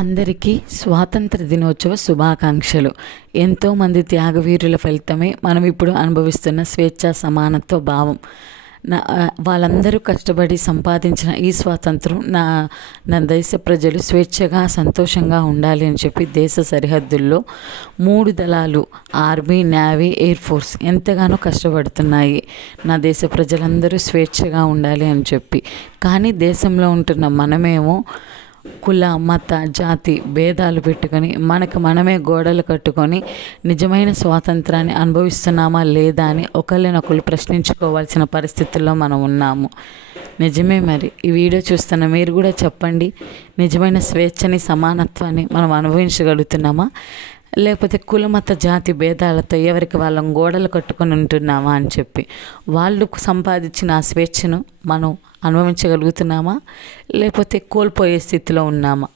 అందరికీ స్వాతంత్ర దినోత్సవ శుభాకాంక్షలు. ఎంతోమంది త్యాగవీరుల ఫలితమే మనం ఇప్పుడు అనుభవిస్తున్న స్వేచ్ఛ సమానత్వ భావం. వాళ్ళందరూ కష్టపడి సంపాదించిన ఈ స్వాతంత్రం నా దేశ ప్రజలు స్వేచ్ఛగా సంతోషంగా ఉండాలి అని చెప్పి దేశ సరిహద్దుల్లో 3 దళాలు ఆర్మీ, నేవీ, ఎయిర్ ఫోర్స్ ఎంతగానో కష్టపడుతున్నాయి. నా దేశ ప్రజలందరూ స్వేచ్ఛగా ఉండాలి అని చెప్పి. కానీ దేశంలో ఉంటున్న మనమేమో కుల, మత, జాతి భేదాలు పెట్టుకొని మనమే గోడలు కట్టుకొని నిజమైన స్వాతంత్రాన్ని అనుభవిస్తున్నామా లేదా అని ఒకరినొకరు ప్రశ్నించుకోవాల్సిన పరిస్థితుల్లో మనం ఉన్నాము. నిజమే. మరి ఈ వీడియో చూస్తున్న మీరు కూడా చెప్పండి, నిజమైన స్వేచ్ఛని, సమానత్వాన్ని మనం అనుభవించగలుగుతున్నామా, లేకపోతే కుల, మత, జాతి భేదాలతో ఎవరికి వాళ్ళం గోడలు కట్టుకొని ఉంటున్నామా అని చెప్పి. వాళ్ళు సంపాదించిన ఆ స్వేచ్ఛను మనం అనుభవించగలుగుతున్నామా, లేకపోతే కోల్పోయే స్థితిలో ఉన్నామా?